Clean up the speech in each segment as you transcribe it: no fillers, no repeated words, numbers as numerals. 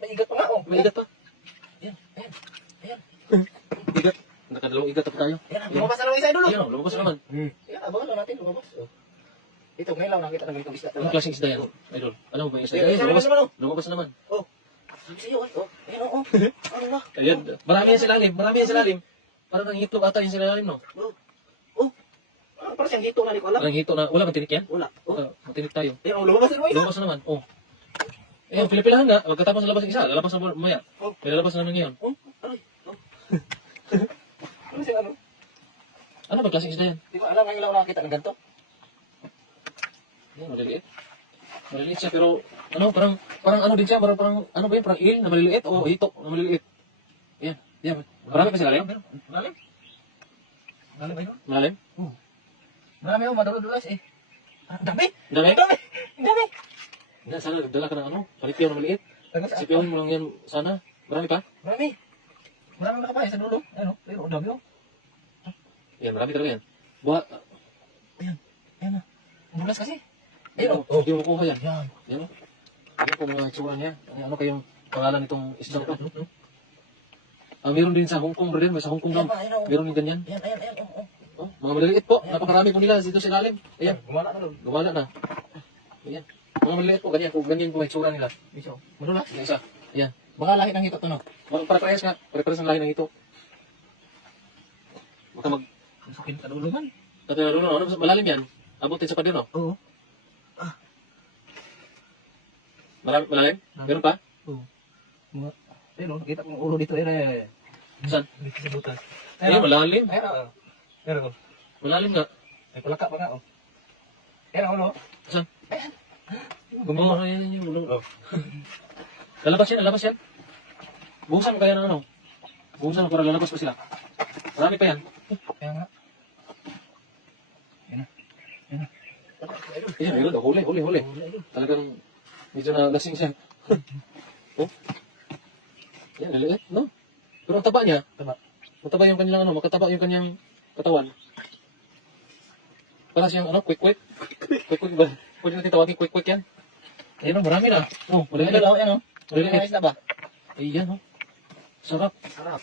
May igat pa nga, oh. May igat pa. Ayan, ayan, ayan. Igat. Nakadalawang igat pa tayo. Ayan, lumabas na lang isa, idol. Ayan o, lumabas na naman. Ayan, abangan lang natin, lumabas. Oh. Ito, ngayon lang nakita ng ganitong isda. Anong klaseng isda yan? Idol, alam mo ba yung isda? Ayan, Ayan, isa lumabas, naman, oh. lumabas na naman. Oh. Sa'yo, oh. Ayan, oh. Ano na? Ayan, marami yan sa lalim, marami yan sa lalim. Parang nangitlog ata yung sa lalim, no? Oh. Oh. Parang siyang hito na, hindi ko alam. Parang hito na, wala matinik yan? Wala. Oh. Matinik tayo. Ayan, oh, lumabas na naman isa. Lumabas na naman, oh. Ayan, pilipilahan nga, magkatapos na labas yung isa, lalabas na mamaya. Oh. May lalabas na naman ngayon. Oh. Aray. Oh. Ano siya, ano? Ano ba klaseng isda yan? Hindi ko alam, ngayon lang ako nakakita ng ganito. Ayan, maliliit. Maliliit siya, pero ano, parang ano din siya, parang ano ba yun, parang eel na maliliit o hito na maliliit. Ayan, ayan. Marami pa sila lalim? Malalim? Malalim ba yun? Malalim? Marami ako, madulo-dulas eh. Ah, dami! Dami? Dami! Dami! Hindi, sana nagdala ka ng ano, palipyaw na maliit. Sipyawin mo lang yan sana. Marami pa? Marami. Marami nakapaya sa dulo. Ano? Pero dami oh. Ayan, marami talaga yan. Buha, Ayan. Ayan na. Ang dulas kasi. ayun, Ayun oh. hindi mo makuha yan. Ayan. Yan o. Ano po mga itsura niya? Ano kayong pangalan nitong isda to? Meron din sa Hong Kong, brother. May sa Hong Kong Ayan lang. pa, ayan oh. Meron din ganyan. Ayan, ayan, ayan. Oh, oh. Oh, mga maliliit po. Napakarami po nila dito sa ilalim. Ayan, Gumana na doon. gumala na. Ayan. Mga maliliit po, ganyan. Kung ganyan po may itsura nila. Iso. Madulas. Yung isa. Ayan. Baka lahi ng hito to no. Para-parehas nga. Para-parehas ang lahi ng ito. Baka mag... Sukin ka dulo man. Dati na doon, ano, malalim yan. Abutin sa padino. Oo. Malalim? Meron pa? Oo. Mga... Pero nakita kong ulo dito. Ayan. Saan? Dito sa butas. Ayan, malalim. Ayan oh. Ayan oh. Malalim nga. May kulaka pa nga oh. Ayan oh ulo. Saan? Gumawa. Oh, ayan yung ulo. Oh. Lalabas yan, lalabas yan. Buhusan mo kaya ng ano? Buhusan mo para lalabas pa sila. Marami pa yan. Kaya nga. Ayan na. Ayan na. Ayan, meron daw. Huli. Talagang medyo na lasing siya. Oh? Yan, liliit, no? Pero ang taba niya, Taba. mataba yung kanyang ano, makataba yung kanyang katawan. Para siyang ano, quick. Quick ba? Pwede natin tawagin quick yan. Ayan, oh, marami na. Oh, Ayan maliliit. oh. Ayan oh. Maliliit. Ayos na ba? Ayan, oh. Sarap. Sarap.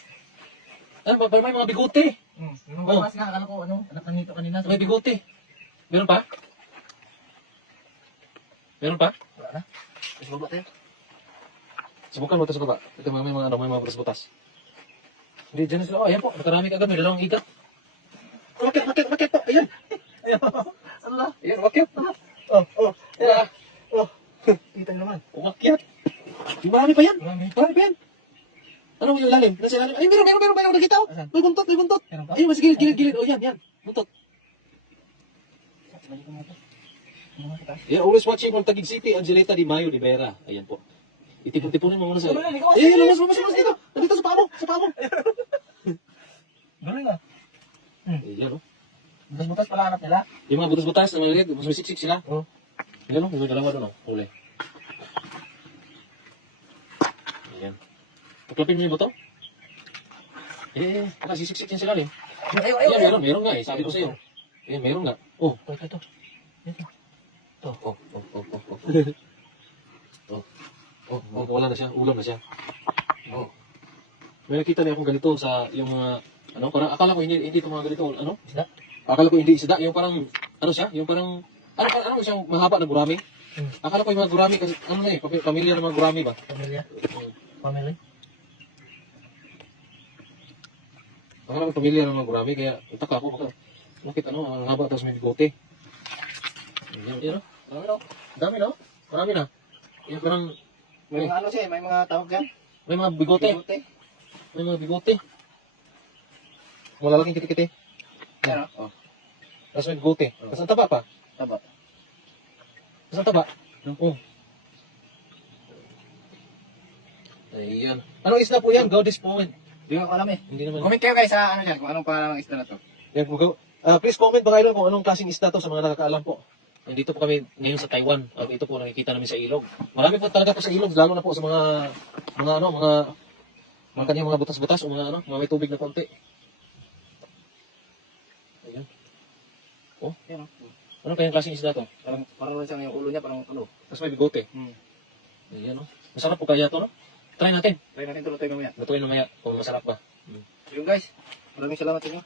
Ano, parang may mga bigote. Yung Oh. mas nga, akala ko ano, anak nito kanina. May bigote. Meron pa? Meron pa? Wala na. Mas baba tayo. Subukan mo ito sa baba. Ito may mga ano, may mga butas-butas. Hindi, dyan na sila. Oh, ayan po. Nakarami ka agad. May dalawang ikat. Umakyat po. Ayan. Ayan. Allah. Ayan, umakyat. Oh, oh. Ayan. Oh. Kita nyo naman. Umakyat. Marami pa yan. Marami. Marami pa yan. Ano yung ilalim? Nasa ilalim? Ay, meron. Nakita ko. Asan? May buntot. Meron pa? Ayun, mas gilid. Oh, yan. Buntot. Balik ko muna ito. Ano kita? Yeah, always watching from Taguig City, Angelita Di Mayo de Vera. Ayan po. Itipon-tipunin mo muna sa... Ano yan? Ikaw, Eh, lumas dito. Nandito sa paa mo. Galing ah. Ayan, oh. Butas-butas pala hanap nila. Yung mga butas-butas na maliliit, mas may siksik sila. Oh. Ayan, oh. May dalawa doon, oh. Huli. Ayan. Tuklapin mo yung buto. Nasisiksik yan sila, Lim. Ayun. Ayan, meron nga eh. Sabi ko sa'yo. Ayan, meron nga. Oh. Ito. Wala na siya. Ulam na siya. Oh. May nakita niya akong ganito sa yung mga, ano, parang akala ko hindi ito mga ganito, ano? Isda? Akala ko hindi isda. Yung parang, ano siya? Yung parang, ano siyang mahaba na gurami? Akala ko yung mga gurami, kasi, ano na eh, pamilya ng mga gurami ba? Pamilya? Family? Akala ko pamilya ng mga gurami, kaya utaka ako, bakit ano, ang haba tapos may bigote. Yan, Dami no? marami na. Yung parang, May mga ano siya, may mga tawag yan. may mga bigote. May mga bigote. Malalaking kiti-kiti. Yan Oh. Tapos may bigote. Tapos ang taba pa. Taba. Tapos ang taba. Oh. Ayan. Anong isla po yan? Goddess Point. Hindi ko alam eh. Hindi naman. Comment kayo guys sa ano dyan, kung anong pangalan ng isda na to. Yan po. Please comment mga idol kung anong klaseng isda to sa mga nakakaalam po. Nandito po kami ngayon sa Taiwan. Ito po nakikita namin sa ilog. Marami po talaga po sa ilog, lalo na po sa mga kanyang mga butas-butas o mga may tubig na konti. Ayan. Oh, Yan anong kayang klaseng isda to? Parang siyang yung ulo niya, parang ano. Tapos may bigote. Ayan, oh. Masarap po kaya to, no? try natin. Try natin tuloy mamaya. Lutuin mamaya kung masarap ba. Yung guys, maraming salamat sa inyo.